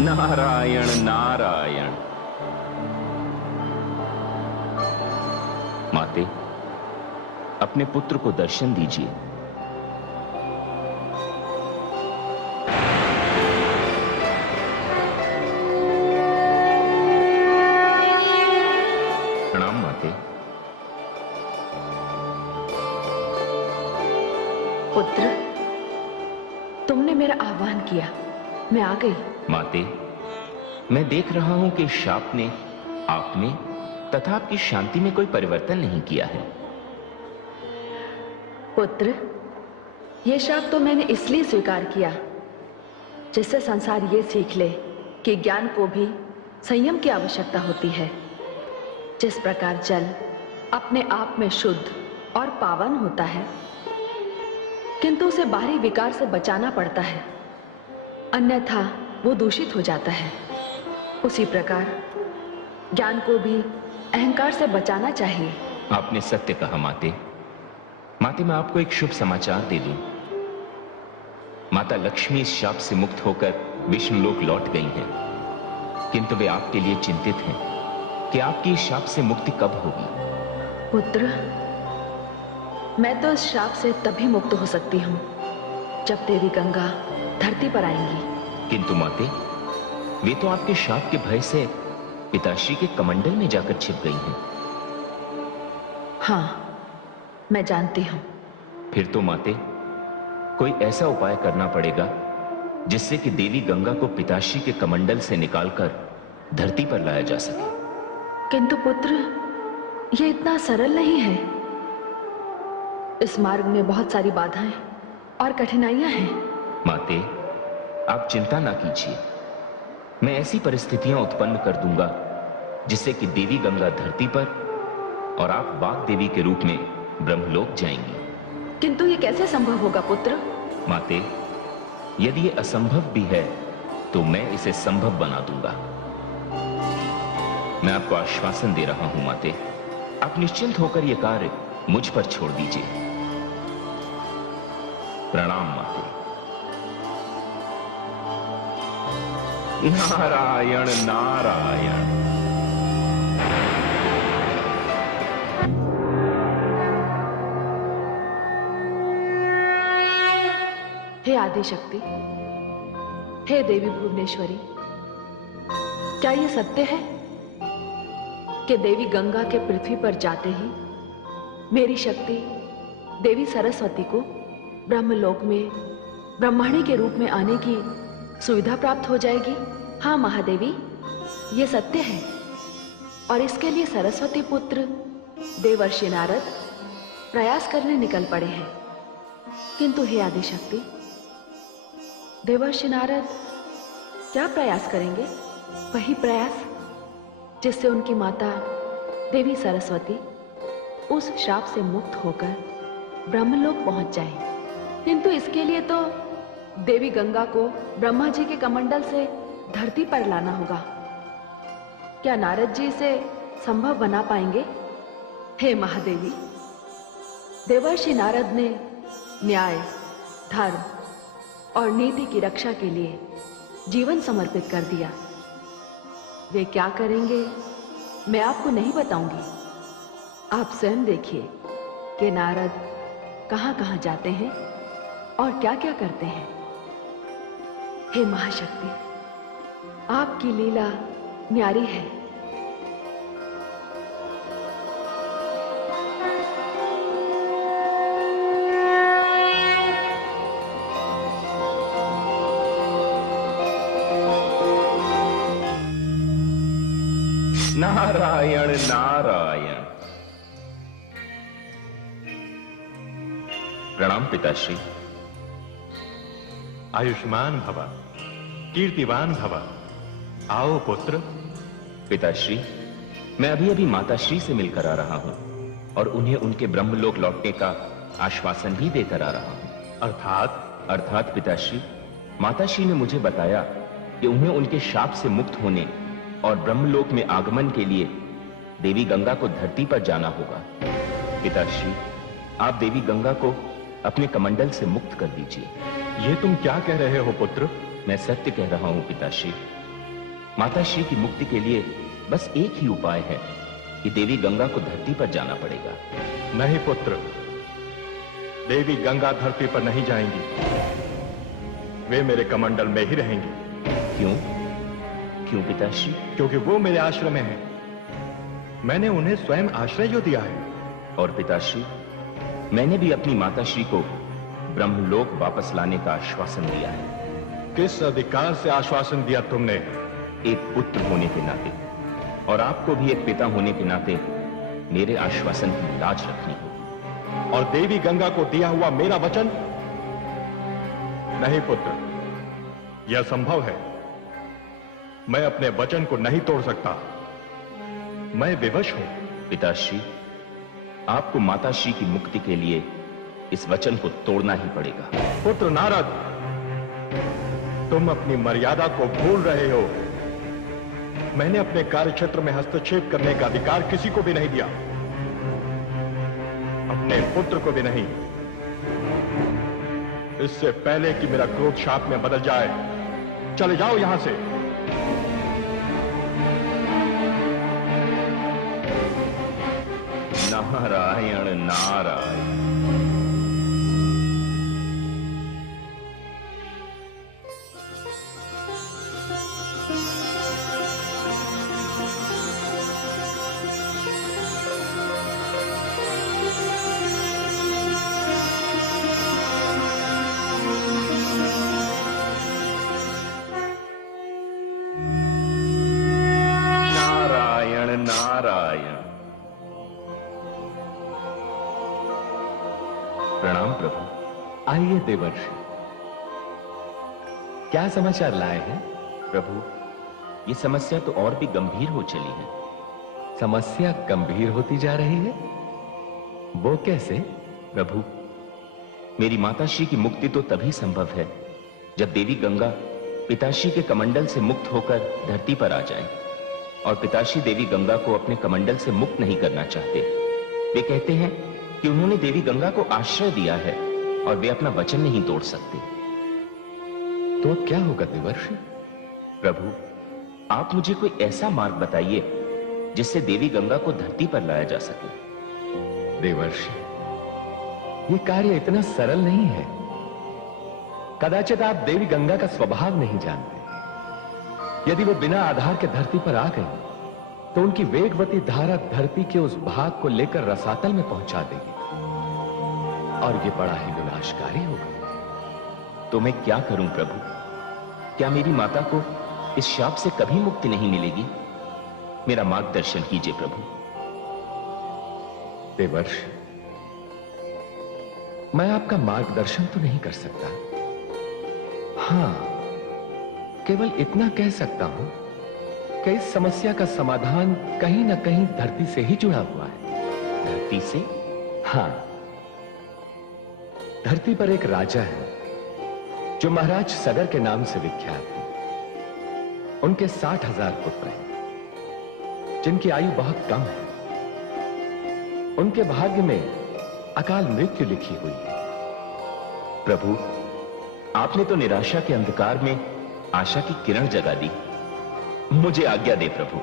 नारायण नारायण। माते, अपने पुत्र को दर्शन दीजिए। प्रणाम माते। पुत्र, तुमने मेरा आह्वान किया, मैं आ गई। माते, मैं देख रहा हूं कि शाप ने, आपने तथा आपकी शांति में कोई परिवर्तन नहीं किया है। पुत्र, यह शाप तो मैंने इसलिए स्वीकार किया जिससे संसार ये सीख ले कि ज्ञान को भी संयम की आवश्यकता होती है। जिस प्रकार जल अपने आप में शुद्ध और पावन होता है, किंतु उसे बाहरी विकार से बचाना पड़ता है, अन्यथा वो दूषित हो जाता है। उसी प्रकार ज्ञान को भी अहंकार से बचाना चाहिए। आपने सत्य कहा माते। माते, मैं आपको एक शुभ समाचार दे दूं। माता लक्ष्मी इस शाप से मुक्त होकर विष्णुलोक लौट गई हैं, किंतु वे आपके लिए चिंतित हैं कि आपकी इस शाप से मुक्ति कब होगी। पुत्र, मैं तो इस शाप से तभी मुक्त हो सकती हूं जब देवी गंगा धरती पर आएंगी। किंतु माते, वे तो आपके शाप के भय से पिताश्री के कमंडल में जाकर छिप गई हैं। हाँ, मैं जानती हूं। फिर तो माते, कोई ऐसा उपाय करना पड़ेगा जिससे कि देवी गंगा को पिताश्री के कमंडल से निकालकर धरती पर लाया जा सके। किंतु पुत्र, यह इतना सरल नहीं है। इस मार्ग में बहुत सारी बाधाएं और कठिनाइयां हैं। माते, आप चिंता ना कीजिए। मैं ऐसी परिस्थितियां उत्पन्न कर दूंगा जिससे कि देवी गंगा धरती पर और आप बाघ देवी के रूप में ब्रह्मलोक जाएंगी। किंतु ये कैसे संभव होगा पुत्र? माते, यदि ये असंभव भी है तो मैं इसे संभव बना दूंगा। मैं आपको आश्वासन दे रहा हूं माते, आप निश्चिंत होकर यह कार्य मुझ पर छोड़ दीजिए। प्रणाम माते। नारायण नारायण। हे आदिशक्ति, हे देवी भुवनेश्वरी, क्या यह सत्य है कि देवी गंगा के पृथ्वी पर जाते ही मेरी शक्ति देवी सरस्वती को ब्रह्मलोक में ब्रह्मणी के रूप में आने की सुविधा प्राप्त हो जाएगी? हाँ महादेवी, ये सत्य है। और इसके लिए सरस्वती पुत्र देवर्षि नारद प्रयास करने निकल पड़े हैं। किंतु हे आदिशक्ति, देवर्षि नारद क्या प्रयास करेंगे? वही प्रयास जिससे उनकी माता देवी सरस्वती उस शाप से मुक्त होकर ब्रह्मलोक पहुंच जाए। किंतु इसके लिए तो देवी गंगा को ब्रह्मा जी के कमंडल से धरती पर लाना होगा। क्या नारद जी इसे संभव बना पाएंगे? हे महादेवी, देवर्षि नारद ने न्याय, धर्म और नीति की रक्षा के लिए जीवन समर्पित कर दिया। वे क्या करेंगे मैं आपको नहीं बताऊंगी। आप स्वयं देखिए कि नारद कहां कहां जाते हैं और क्या क्या करते हैं। हे महाशक्ति, आपकी लीला न्यारी है। नारायण नारायण। प्रणाम पिताश्री। आयुष्मान भव, कीर्तिवान भव। आओ पुत्र। पिताश्री, मैं अभी अभी माताश्री से मिलकर आ रहा हूं और उन्हें उनके ब्रह्मलोक लौटने का आश्वासन भी देकर आ रहा हूं। अर्थात पिताश्री, माताश्री ने मुझे बताया कि उन्हें उनके शाप से मुक्त होने और ब्रह्मलोक में आगमन के लिए देवी गंगा को धरती पर जाना होगा। पिताश्री, आप देवी गंगा को अपने कमंडल से मुक्त कर दीजिए। ये तुम क्या कह रहे हो पुत्र? मैं सत्य कह रहा हूं पिताश्री। माता श्री की मुक्ति के लिए बस एक ही उपाय है कि देवी गंगा को धरती पर जाना पड़ेगा। नहीं पुत्र, देवी गंगा धरती पर नहीं जाएंगी, वे मेरे कमंडल में ही रहेंगी। क्यों? क्यों पिताश्री? क्योंकि वो मेरे आश्रम में हैं। मैंने उन्हें स्वयं आश्रय जो दिया है। और पिताश्री, मैंने भी अपनी माताश्री को ब्रह्मलोक वापस लाने का आश्वासन दिया है। किस अधिकार से आश्वासन दिया तुमने? एक पुत्र होने के नाते, और आपको भी एक पिता होने के नाते मेरे आश्वासन की लाज रखनी होगी। और देवी गंगा को दिया हुआ मेरा वचन? नहीं पुत्र, यह संभव है। मैं अपने वचन को नहीं तोड़ सकता। मैं विवश हूं। पिताश्री, आपको माताश्री की मुक्ति के लिए इस वचन को तोड़ना ही पड़ेगा। पुत्र नारद, तुम अपनी मर्यादा को भूल रहे हो। मैंने अपने कार्यक्षेत्र में हस्तक्षेप करने का अधिकार किसी को भी नहीं दिया, अपने पुत्र को भी नहीं। इससे पहले कि मेरा क्रोध शाप में बदल जाए, चले जाओ यहां से। नारायण नारायण। नारायण। प्रणाम प्रभु। आइए देवर्षि, क्या समाचार लाए हैं? प्रभु, ये समस्या तो और भी गंभीर हो चली है। समस्या गंभीर होती जा रही है? वो कैसे? प्रभु, मेरी माताश्री की मुक्ति तो तभी संभव है जब देवी गंगा पिताश्री के कमंडल से मुक्त होकर धरती पर आ जाए। और पिताश्री देवी गंगा को अपने कमंडल से मुक्त नहीं करना चाहते। वे कहते हैं कि उन्होंने देवी गंगा को आश्रय दिया है और वे अपना वचन नहीं तोड़ सकते। तो अब क्या होगा देवर्षि? प्रभु, आप मुझे कोई ऐसा मार्ग बताइए जिससे देवी गंगा को धरती पर लाया जा सके। देवर्षि, ये कार्य इतना सरल नहीं है। कदाचित आप देवी गंगा का स्वभाव नहीं जानते। यदि वो बिना आधार के धरती पर आ गई तो उनकी वेगवती धारा धरती के उस भाग को लेकर रसातल में पहुंचा देगी और ये बड़ा ही विनाशकारी होगा। तो मैं क्या करूं प्रभु? क्या मेरी माता को इस शाप से कभी मुक्ति नहीं मिलेगी? मेरा मार्गदर्शन कीजिए प्रभु। देवर्षि, मैं आपका मार्गदर्शन तो नहीं कर सकता। हां, केवल इतना कह सकता हूं कि इस समस्या का समाधान कहीं ना कहीं धरती से ही जुड़ा हुआ है। धरती से? हां, धरती पर एक राजा है जो महाराज सगर के नाम से विख्यात है। उनके 60,000 पुत्र हैं जिनकी आयु बहुत कम है। उनके भाग्य में अकाल मृत्यु लिखी हुई है। प्रभु, आपने तो निराशा के अंधकार में आशा की किरण जगा दी। मुझे आज्ञा दे प्रभु।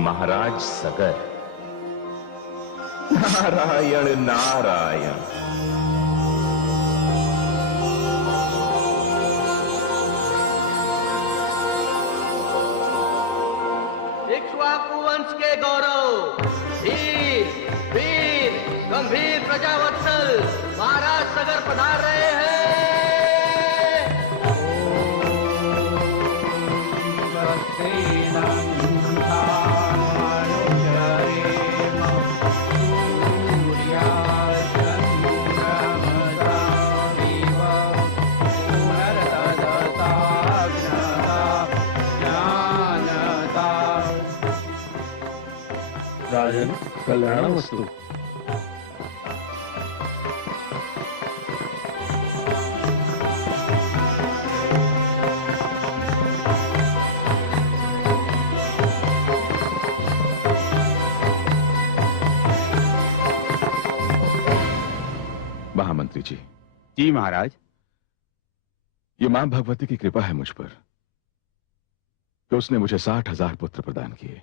महाराज सगर। नारायण नारायण। इक्ष्वाकु वंश के गौरव, धीर, वीर, गंभीर प्रजावत्सल महाराज सगर पधार रहे हैं। राजन, कल्याणमस्तु। महामंत्री जी। जी महाराज। ये मां भगवती की कृपा है मुझ पर। कि उसने मुझे 60,000 पुत्र प्रदान किए,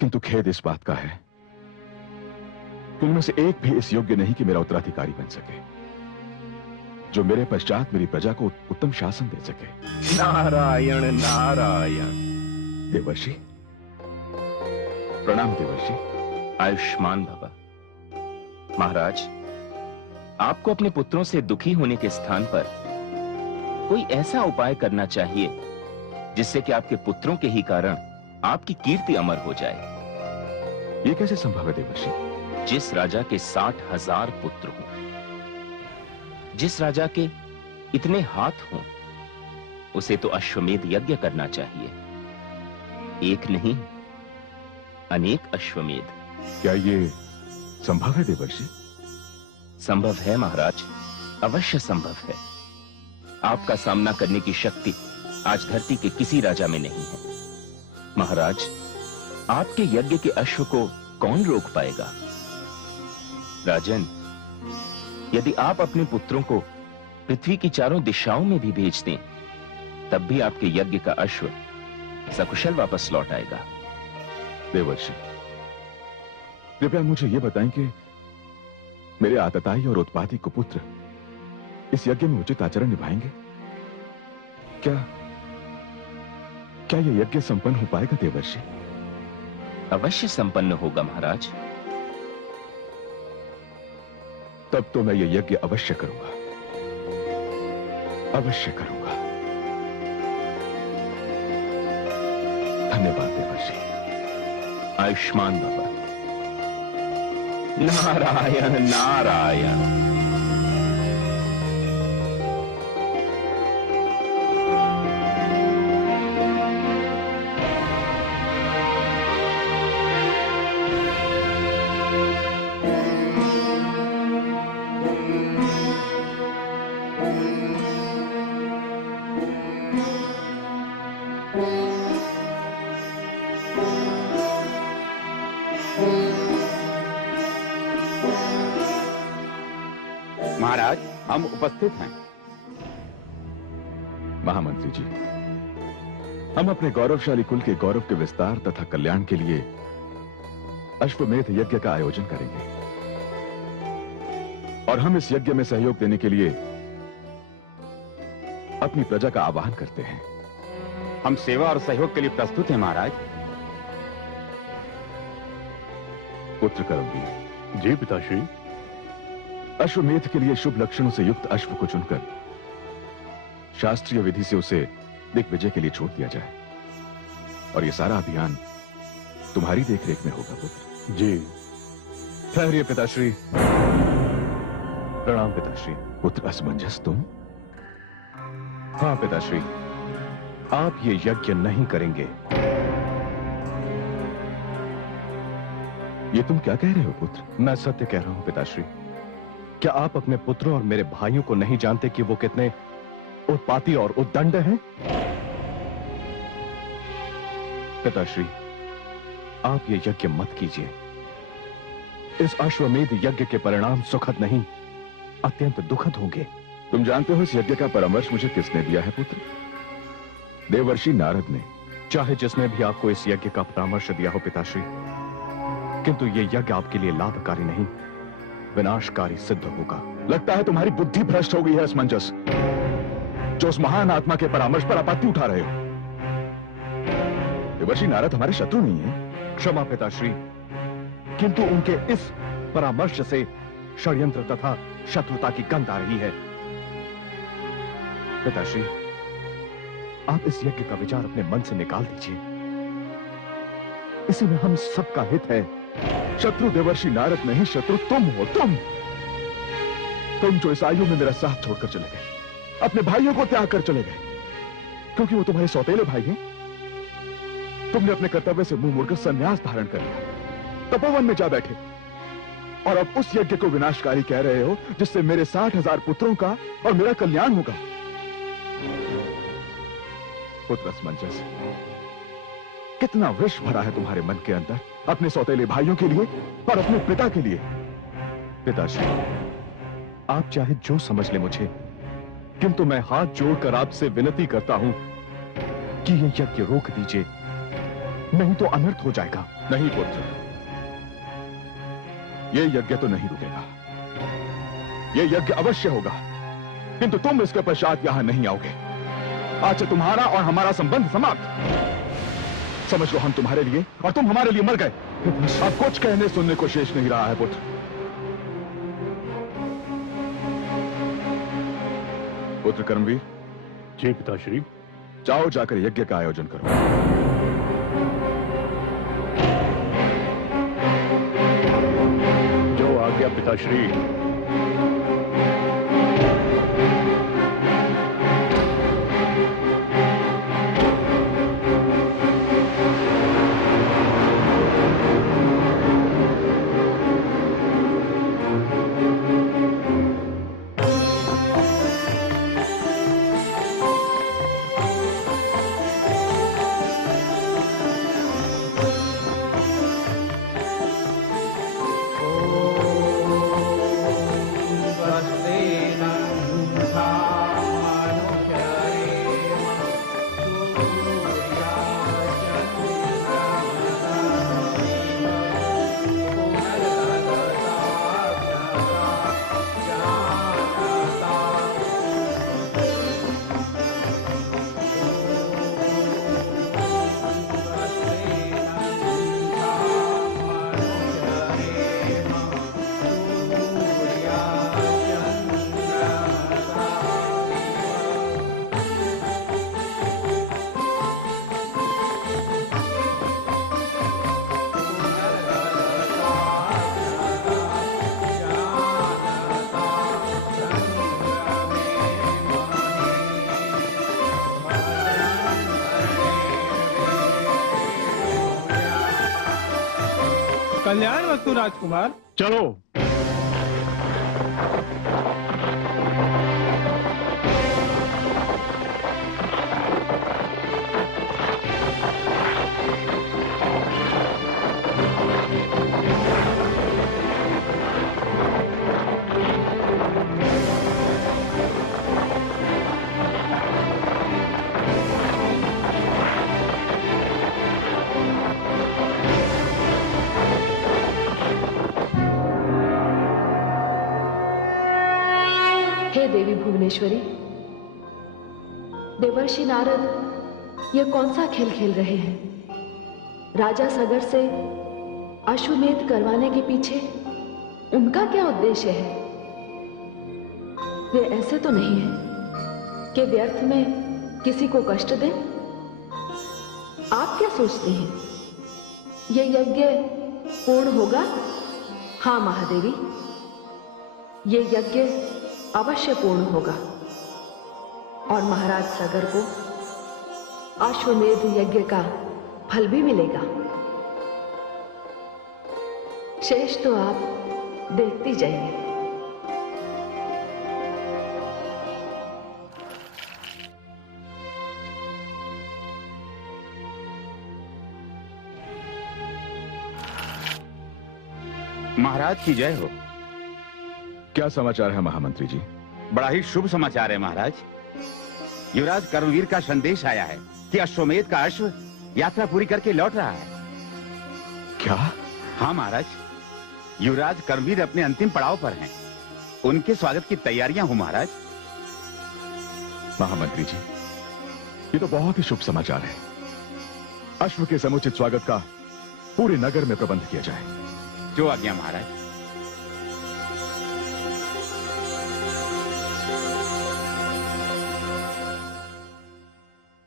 किंतु खेद इस बात का है कि उनमें से एक भी इस योग्य नहीं कि मेरा उत्तराधिकारी बन सके, जो मेरे पश्चात मेरी प्रजा को उत्तम शासन दे सके। नारायण नारायण। देवर्षि, प्रणाम देवर्षि। आयुष्मान भव। महाराज, आपको अपने पुत्रों से दुखी होने के स्थान पर कोई ऐसा उपाय करना चाहिए जिससे कि आपके पुत्रों के ही कारण आपकी कीर्ति अमर हो जाए। यह कैसे संभव है देवर्षि? जिस राजा के 60,000 पुत्र हों, जिस राजा के इतने हाथ हों, उसे तो अश्वमेध यज्ञ करना चाहिए। एक नहीं, अनेक अश्वमेध। क्या ये संभव है देवर्षि? संभव है महाराज, अवश्य संभव है। आपका सामना करने की शक्ति आज धरती के किसी राजा में नहीं है। महाराज, आपके यज्ञ के अश्व को कौन रोक पाएगा? राजन, यदि आप अपने पुत्रों को पृथ्वी की चारों दिशाओं में भी भेज दें, तब भी आपके यज्ञ का अश्व सकुशल वापस लौट आएगा। देवर्षि, कृपया मुझे यह बताएं कि मेरे आतताई और उत्पाती कुपुत्र इस यज्ञ में उचित आचरण निभाएंगे? क्या यह यज्ञ संपन्न हो पाएगा देवर्षि? अवश्य संपन्न होगा महाराज। तब तो मैं यह यज्ञ अवश्य करूंगा, अवश्य करूंगा। धन्यवाद देवर्षि। आयुष्मान भव। नारायण नारायण। महाराज, हम उपस्थित हैं। महामंत्री जी, हम अपने गौरवशाली कुल के गौरव के विस्तार तथा कल्याण के लिए अश्वमेध यज्ञ का आयोजन करेंगे, और हम इस यज्ञ में सहयोग देने के लिए अपनी प्रजा का आह्वान करते हैं। हम सेवा और सहयोग के लिए प्रस्तुत हैं महाराज। पुत्र कर्मवीर। जी पिताश्री। अश्वमेध के लिए शुभ लक्षणों से युक्त अश्व को चुनकर शास्त्रीय विधि से उसे दिग्विजय के लिए छोड़ दिया जाए, और यह सारा अभियान तुम्हारी देखरेख में होगा पुत्र। जी। ठहरिए पिताश्री। प्रणाम पिताश्री। पुत्र असमंजस तुम? हाँ पिताश्री, आप ये यज्ञ नहीं करेंगे। ये तुम क्या कह रहे हो पुत्र? मैं सत्य कह रहा हूं पिताश्री। क्या आप अपने पुत्रों और मेरे भाइयों को नहीं जानते कि वो कितने उत्पाती और उद्दंड हैं? पिताश्री, आप ये यज्ञ मत कीजिए। इस अश्वमेध यज्ञ के परिणाम सुखद नहीं, अत्यंत दुखद होंगे। तुम जानते हो इस यज्ञ का परामर्श मुझे किसने दिया है पुत्र? देवर्षि नारद ने। चाहे जिसने भी आपको इस यज्ञ का परामर्श दिया हो पिताश्री, किंतु यह यज्ञ आपके लिए लाभकारी नहीं, विनाशकारी सिद्ध होगा। लगता है तुम्हारी बुद्धि भ्रष्ट हो गई है असमंजस, जो उस महान आत्मा के परामर्श पर आपत्ति उठा रहे हो। देवर्षि नारद हमारे शत्रु नहीं है। क्षमा पिताश्री, किंतु उनके इस परामर्श से षड्यंत्र तथा शत्रुता की गंध आ रही है। पिताश्री, आप इस यज्ञ का विचार अपने मन से निकाल दीजिए। इसी में हम सबका हित है। शत्रु देवर्षि नारद नहीं, शत्रु तुम हो। तुम जो इस आयु में मेरा साथ छोड़कर चले गए, अपने भाइयों को त्याग कर चले गए, क्योंकि वो तुम्हारे सौतेले भाई हैं। तुमने अपने कर्तव्य से मुंह मोड़कर संन्यास धारण कर लिया, तपोवन में जा बैठे, और अब उस यज्ञ को विनाशकारी कह रहे हो जिससे मेरे 60,000 पुत्रों का और मेरा कल्याण होगा। पुत्र असमंजस, कितना विष भरा है तुम्हारे मन के अंदर अपने सौतेले भाइयों के लिए और अपने पिता के लिए। पिताश्री, आप चाहे जो समझ ले मुझे, किंतु मैं हाथ जोड़कर आपसे विनती करता हूं कि यह यज्ञ रोक दीजिए, नहीं तो अनर्थ हो जाएगा। नहीं पुत्र, ये यज्ञ तो नहीं रुकेगा। ये यज्ञ अवश्य होगा, किंतु तुम इसके पश्चात यहां नहीं आओगे। आज से तुम्हारा और हमारा संबंध समाप्त। समझ लो, हम तुम्हारे लिए और तुम हमारे लिए मर गए। अब कुछ कहने सुनने को शेष नहीं रहा है पुत्र। पुत्र कर्मवीर, जी पिताश्री। जाओ, जाकर यज्ञ का आयोजन करो। जो आज्ञा पिताश्री। कल्याण वस्तु राजकुमार। चलो। हे देवी भुवनेश्वरी, देवर्षि नारद ये कौन सा खेल खेल रहे हैं? राजा सगर से अश्वमेध करवाने के पीछे उनका क्या उद्देश्य है? वे ऐसे तो नहीं है कि व्यर्थ में किसी को कष्ट दें। आप क्या सोचते हैं, ये यज्ञ पूर्ण होगा? हाँ महादेवी, ये यज्ञ अवश्य पूर्ण होगा और महाराज सगर को अश्वमेध यज्ञ का फल भी मिलेगा। शेष तो आप देखती जाइए। महाराज की जय हो। क्या समाचार है महामंत्री जी? बड़ा ही शुभ समाचार है महाराज। युवराज कर्मवीर का संदेश आया है कि अश्वमेध का अश्व यात्रा पूरी करके लौट रहा है। क्या? हाँ महाराज, युवराज कर्मवीर अपने अंतिम पड़ाव पर हैं। उनके स्वागत की तैयारियां हो महाराज। महामंत्री जी, ये तो बहुत ही शुभ समाचार है। अश्व के समुचित स्वागत का पूरे नगर में प्रबंध किया जाए। जो आज्ञा महाराज।